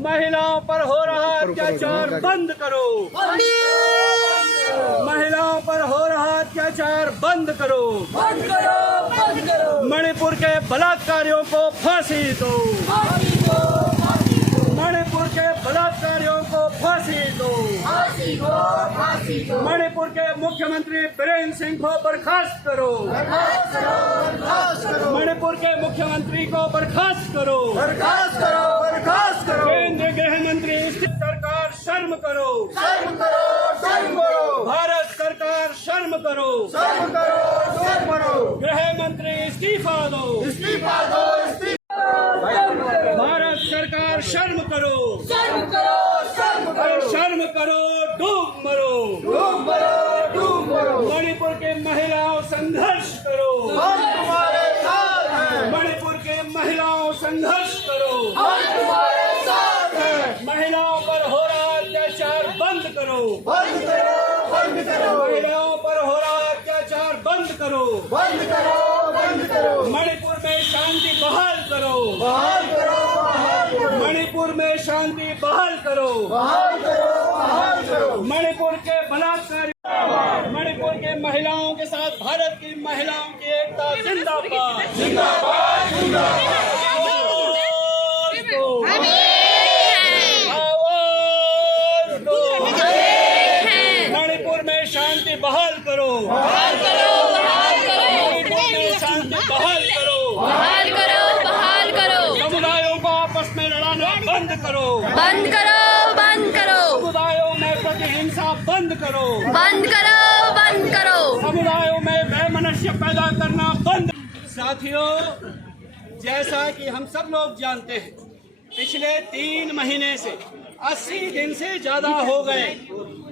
महिलाओं पर हो रहा अत्याचार बंद करो। महिलाओं पर हो रहा अत्याचार बंद करो। मणिपुर के बलात्कारियों को फांसी दो। मणिपुर के बलात्कारियों को फांसी दो। मणिपुर के मुख्यमंत्री बीरेंद्र सिंह को बर्खास्त करो। मणिपुर के मुख्यमंत्री को बर्खास्त करो। केंद्रीय गृह मंत्री सरकार शर्म करो। भारत सरकार शर्म करो। गृह मंत्री इस्तीफा दो। भारत सरकार शर्म करो। शर्म करो, डूब मरो। मणिपुर के महिलाओं संघर्ष करो। मणिपुर के महिलाओं संघर्ष करो। महिलाओं पर हो रहा अत्याचार बंद करो। महिलाओं पर हो रहा अत्याचार बंद करो। मणिपुर में शांति बहाल करो। मणिपुर में शांति बहाल करो। मणिपुर के बलात्कारी, मणिपुर के महिलाओं के साथ भारत की महिलाओं की एकता जिंदाबाद। मणिपुर में शांति बहाल करो। मणिपुर में शांति बहाल करो। समुदायों को आपस में लड़ाना बंद करो। समुदायों में प्रतिहिंसा बंद करो। समुदायों में वैमनस्य पैदा करना बंद। साथियों, जैसा कि हम सब लोग जानते हैं, पिछले 3 महीने से 80 दिन से ज्यादा हो गए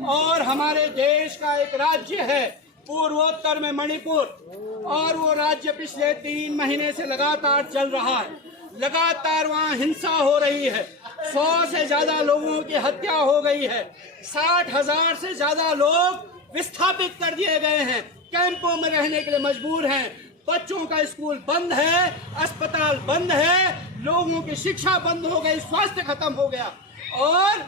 और हमारे देश का एक राज्य है पूर्वोत्तर में मणिपुर, और वो राज्य पिछले 3 महीने से लगातार चल रहा है। लगातार वहाँ हिंसा हो रही है। 100 से ज्यादा लोगों की हत्या हो गई है। 60,000 से ज्यादा लोग विस्थापित कर दिए गए हैं। कैंपों में रहने के लिए मजबूर हैं। बच्चों का स्कूल बंद है, अस्पताल बंद है, लोगों की शिक्षा बंद हो गई, स्वास्थ्य खत्म हो गया। और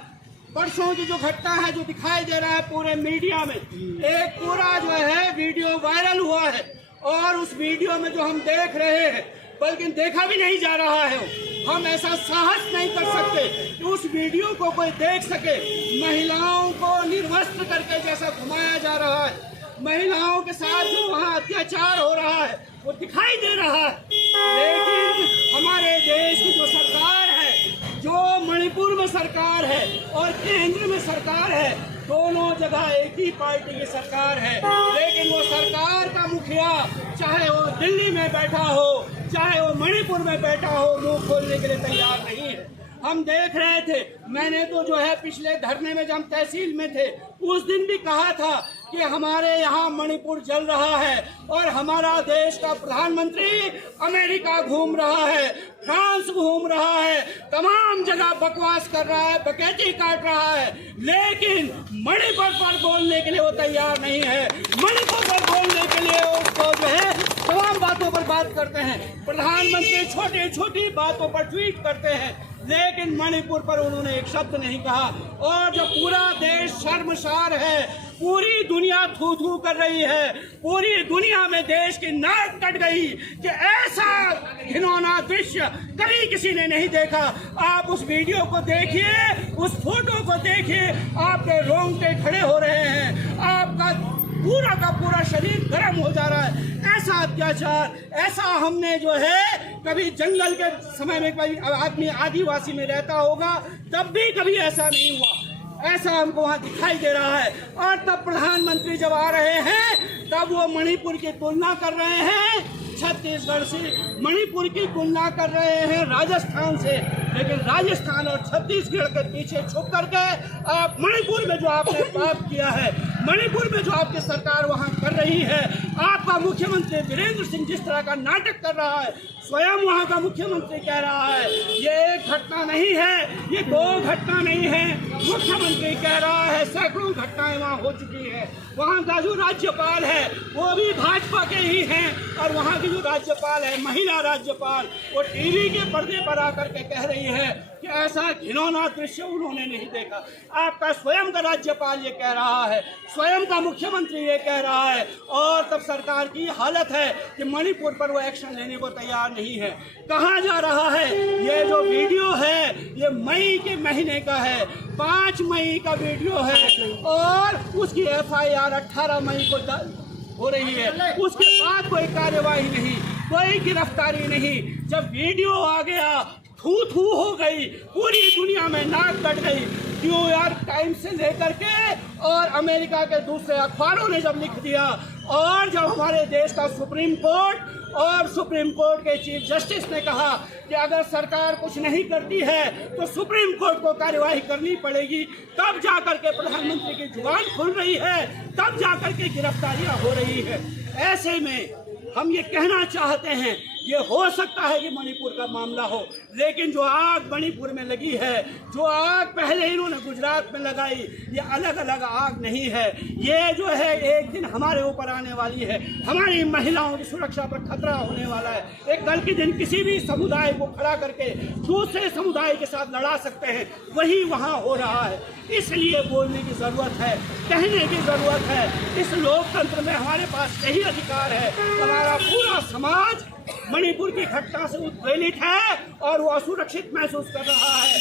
परसों की जो घटना है, जो दिखाई दे रहा है पूरे मीडिया में, एक पूरा जो है वीडियो वायरल हुआ है, और उस वीडियो में जो हम देख रहे हैं, बल्कि देखा भी नहीं जा रहा है, हम ऐसा साहस नहीं कर सकते कि उस वीडियो को कोई देख सके। महिलाओं को निर्वस्त्र करके जैसा घुमाया जा रहा है, महिलाओं के साथ जो वहाँ अत्याचार हो रहा है, वो दिखाई दे रहा है। लेकिन हमारे देश की जो सरकार है, जो मणिपुर में सरकार है और केंद्र में सरकार है, दोनों जगह एक ही पार्टी की सरकार है। लेकिन वो सरकार का मुखिया, चाहे वो दिल्ली में बैठा हो, चाहे वो मणिपुर में बैठा हो, मुंह खोलने के लिए तैयार नहीं है। हम देख रहे थे, मैंने तो जो है पिछले धरने में जब हम तहसील में थे उस दिन भी कहा था कि हमारे यहाँ मणिपुर जल रहा है और हमारा देश का प्रधानमंत्री अमेरिका घूम रहा है, फ्रांस घूम रहा है, तमाम जगह बकवास कर रहा है, बकैती काट रहा है, लेकिन मणिपुर पर बोलने के लिए वो तैयार नहीं है। मणिपुर पर बोलने के लिए उसको जो है तमाम बातों पर बात करते हैं। प्रधानमंत्री छोटी छोटी बातों पर ट्वीट करते हैं, लेकिन मणिपुर पर उन्होंने एक शब्द नहीं कहा। और जो पूरा देश शर्मसार है, पूरी दुनिया थू थू कर रही है, पूरी दुनिया में देश की नाक कट गई कि ऐसा घिनौना दृश्य कभी किसी ने नहीं देखा। आप उस वीडियो को देखिए, उस फोटो को देखिए, आपके रोंगटे खड़े हो रहे हैं, आपका पूरा का पूरा शरीर गर्म हो जा रहा है। ऐसा अत्याचार, ऐसा हमने जो है कभी जंगल के समय में कोई आदमी आदिवासी में रहता होगा तब भी कभी ऐसा नहीं हुआ। ऐसा हमको वहाँ दिखाई दे रहा है। और तब प्रधानमंत्री जब आ रहे हैं तब वो मणिपुर की तुलना कर रहे हैं छत्तीसगढ़ से, मणिपुर की तुलना कर रहे हैं राजस्थान से। लेकिन राजस्थान और छत्तीसगढ़ के पीछे छुप करके आप मणिपुर में जो आपने पाप किया है, मणिपुर में जो आपकी सरकार वहां कर रही है, आपका मुख्यमंत्री बीरेंद्र सिंह जिस तरह का नाटक कर रहा है, स्वयं वहाँ का मुख्यमंत्री कह रहा है ये एक घटना नहीं है, ये 2 घटना नहीं है। मुख्यमंत्री कह रहा है सैकड़ों घटनाएं वहाँ हो चुकी है। वहाँ का जो राज्यपाल है वो भी भाजपा के ही हैं और वहाँ की जो राज्यपाल है महिला राज्यपाल, वो टीवी के पर्दे पर आकर के कह रही है कि ऐसा घिनौना दृश्य उन्होंने नहीं देखा। आपका स्वयं का राज्यपाल ये कह रहा है, स्वयं का मुख्यमंत्री ये कह रहा है, और तब सरकार की हालत है कि मणिपुर पर वो एक्शन लेने को तैयार नहीं है। कहाँ जा रहा है? ये जो वीडियो है ये मई के महीने का है, 5 मई का वीडियो है और उसकी FIR 18 मई को हो रही है। उसके बाद कोई कार्यवाही नहीं, कोई गिरफ्तारी नहीं। जब वीडियो आ गया थू थू हो गई, पूरी दुनिया में नाक कट गई। न्यूयॉर्क टाइम्स से लेकर के और अमेरिका के दूसरे अखबारों ने जब लिख दिया, और जब हमारे देश का सुप्रीम कोर्ट और सुप्रीम कोर्ट के चीफ जस्टिस ने कहा कि अगर सरकार कुछ नहीं करती है तो सुप्रीम कोर्ट को कार्यवाही करनी पड़ेगी, तब जाकर के प्रधानमंत्री की जुबान खुल रही है, तब जाकर के गिरफ्तारियां हो रही है। ऐसे में हम ये कहना चाहते हैं, ये हो सकता है कि मणिपुर का मामला हो, लेकिन जो आग मणिपुर में लगी है, जो आग पहले इन्होंने गुजरात में लगाई, ये अलग अलग आग नहीं है। ये जो है एक दिन हमारे ऊपर आने वाली है, हमारी महिलाओं की सुरक्षा पर खतरा होने वाला है। एक कल के दिन किसी भी समुदाय को खड़ा करके दूसरे समुदाय के साथ लड़ा सकते हैं, वही वहाँ हो रहा है। इसलिए बोलने की ज़रूरत है, कहने की ज़रूरत है। इस लोकतंत्र में हमारे पास यही अधिकार है। हमारा पूरा समाज मणिपुर की घटना से उत्प्रेरित है और वो असुरक्षित महसूस कर रहा है।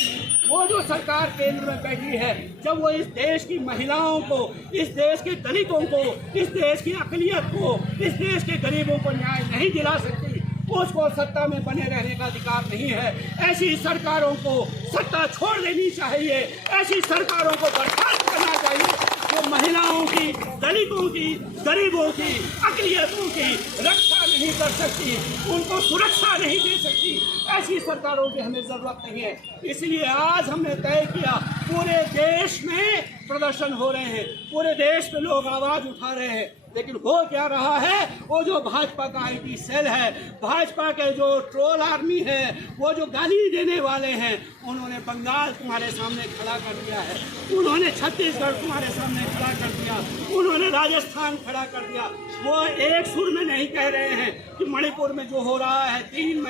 वो जो सरकार केंद्र में बैठी है, जब वो इस देश की महिलाओं को, इस देश के दलितों को, इस देश की अक़लियत को, इस देश के गरीबों को न्याय नहीं दिला सकती, उसको सत्ता में बने रहने का अधिकार नहीं है। ऐसी सरकारों को सत्ता छोड़ देनी चाहिए, ऐसी सरकारों को बर्खास्त करना चाहिए जो महिलाओं की, दलितों की, गरीबों की, अक़लियतों की रक्षा नहीं कर सकती, उनको सुरक्षा नहीं दे सकती। ऐसी सरकारों की हमें ज़रूरत नहीं है। इसलिए आज हमने तय किया, पूरे देश में प्रदर्शन हो रहे हैं, पूरे देश में लोग आवाज़ उठा रहे हैं, लेकिन हो क्या रहा है? वो जो भाजपा का IT सेल है, भाजपा के जो ट्रोल आर्मी है, वो जो गाली देने वाले हैं, उन्होंने बंगाल तुम्हारे सामने खड़ा कर दिया है, उन्होंने छत्तीसगढ़ तुम्हारे सामने खड़ा कर दिया, उन्होंने राजस्थान खड़ा कर दिया। वो एक सुर में नहीं कह रहे हैं कि मणिपुर में जो हो रहा है 3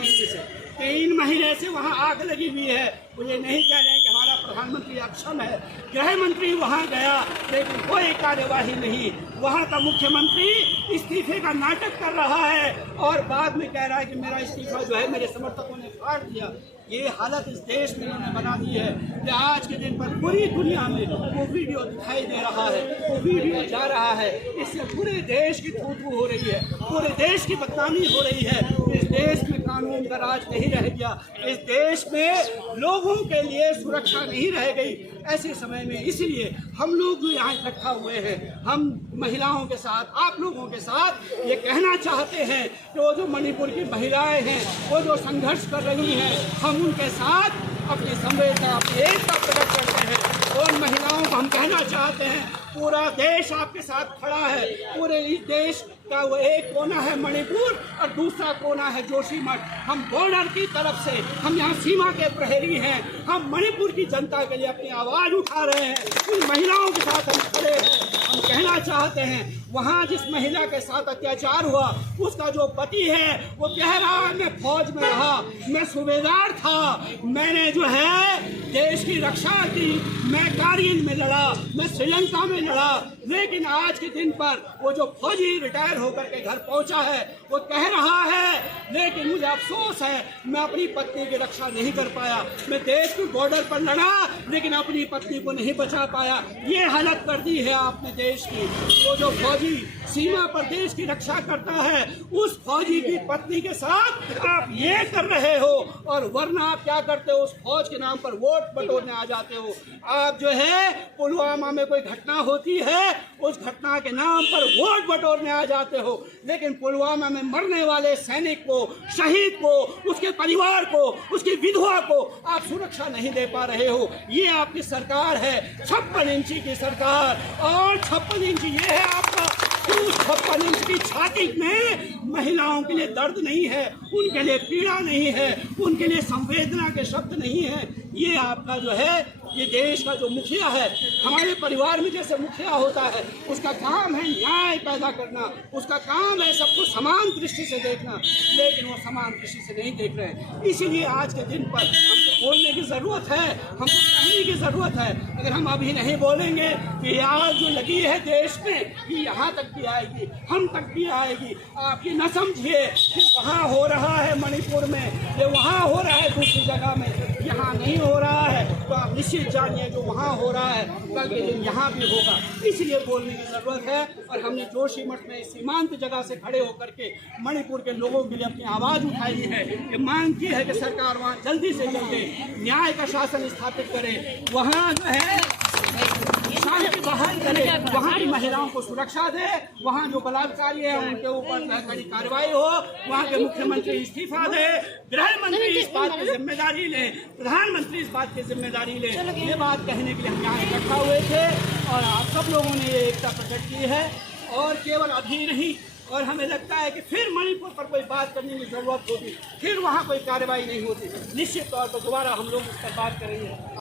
महीने से वहाँ आग लगी हुई है, वो ये नहीं कह रहे हैं कि हमारा प्रधानमंत्री अक्षम है। गृह मंत्री वहाँ गया लेकिन कोई कार्यवाही नहीं। वहाँ का मुख्यमंत्री इस्तीफे का नाटक कर रहा है और बाद में कह रहा है कि मेरा इस्तीफा जो है मेरे समर्थकों ने फाड़ दिया। ये हालत इस देश में इन्होंने बना दी है कि आज के दिन पर पूरी दुनिया में वो वीडियो दिखाई दे रहा है, वो वीडियो जा रहा है। इससे पूरे देश की थू-थू हो रही है, पूरे देश की बदनामी हो रही है। इस देश में कानून का राज नहीं रह गया, इस देश में लोगों के लिए सुरक्षा नहीं रह गई। ऐसे समय में इसलिए हम लोग जो यहाँ इकट्ठा हुए हैं, हम महिलाओं के साथ, आप लोगों के साथ ये कहना चाहते हैं कि वो जो मणिपुर की महिलाएं हैं, वो जो संघर्ष कर रही हैं, हम उनके साथ अपनी संवेदना, अपनी एकता प्रकट करते हैं। और महिलाओं को हम कहना चाहते हैं, पूरा देश आपके साथ खड़ा है। पूरे इस देश का वो एक कोना है मणिपुर और दूसरा कोना है जोशीमठ। हम बॉर्डर की तरफ से, हम यहाँ सीमा के प्रहरी हैं, हम मणिपुर की जनता के लिए अपनी आवाज़ उठा रहे हैं। उन महिलाओं के साथ हम खड़े हैं। हम कहना चाहते हैं, वहाँ जिस महिला के साथ अत्याचार हुआ, उसका जो पति है वो कह रहा है मैं फौज में रहा, मैं सूबेदार था, मैंने जो है देश की रक्षा की, मैं कारगिल में लड़ा, मैं श्रीलंका में लड़ा, लेकिन आज के दिन पर वो जो फौजी रिटायर होकर के घर पहुंचा है, वो कह रहा है लेकिन मुझे अफसोस है मैं अपनी पत्नी की रक्षा नहीं कर पाया। मैं देश के बॉर्डर पर लड़ा लेकिन अपनी पत्नी को नहीं बचा पाया। ये हालत कर दी है आपने देश की। वो जो फौजी सीमा पर देश की रक्षा करता है, उस फौजी की पत्नी के साथ आप ये कर रहे हो, और वरना आप क्या करते हो? उस फौज के नाम पर वोट बटोरने आ जाते हो। आप जो है पुलवामा में कोई घटना होती है, उस घटना के नाम पर वोट बटोरने आ जाते हो, लेकिन पुलवामा में मरने वाले सैनिक को, शहीद को, उसके परिवार को, उसकी विधवा को आप सुरक्षा नहीं दे पा रहे हो। ये आपकी सरकार है, 56 इंची की सरकार, और 56 इंची ये है आपका उस 56 इंच की छाती में महिलाओं के लिए दर्द नहीं है, उनके लिए पीड़ा नहीं है, उनके लिए संवेदना के शब्द नहीं है। ये आपका जो है, ये देश का जो मुखिया है, हमारे परिवार में जैसे मुखिया होता है, उसका काम है न्याय पैदा करना, उसका काम है सबको समान दृष्टि से देखना, लेकिन वो समान दृष्टि से नहीं देख रहे हैं। इसीलिए आज के दिन पर हमको बोलने की ज़रूरत है, हमको कहने की ज़रूरत है। अगर हम अभी नहीं बोलेंगे कि आग जो लगी है देश में ये यहाँ तक भी आएगी, हम तक भी आएगी। आप ये न समझिए कि वहाँ हो रहा है मणिपुर में, ये वहाँ हो रहा है दूसरी जगह में, यहाँ नहीं हो रहा है, तो आप निश्चित जानिए जो वहाँ हो रहा है कल के दिन यहाँ भी होगा। इसलिए बोलने की ज़रूरत है। और हमने जोशीमठ में सीमांत जगह से खड़े होकर के मणिपुर के लोगों के लिए अपनी आवाज़ उठाई है, ये मांग की है कि सरकार वहाँ जल्दी से जल्दी न्याय का शासन स्थापित करे, वहाँ जो है शांति बहाल करे, वहाँ की महिलाओं को सुरक्षा दे, वहाँ जो बलात्कारी है उनके ऊपर कड़ी कार्रवाई हो, वहाँ के मुख्यमंत्री इस्तीफा दे, गृह मंत्री इस बात की जिम्मेदारी ले, प्रधानमंत्री इस बात की जिम्मेदारी ले। ये बात कहने के लिए हम यहाँ इकट्ठा हुए थे और आप सब लोगों ने ये एकता प्रकट की है। और केवल अभी नहीं, और हमें लगता है कि फिर मणिपुर पर कोई बात करने की जरूरत होगी, फिर वहाँ कोई कार्रवाई नहीं होती, निश्चित तौर पर दोबारा हम लोग इस पर बात करेंगे।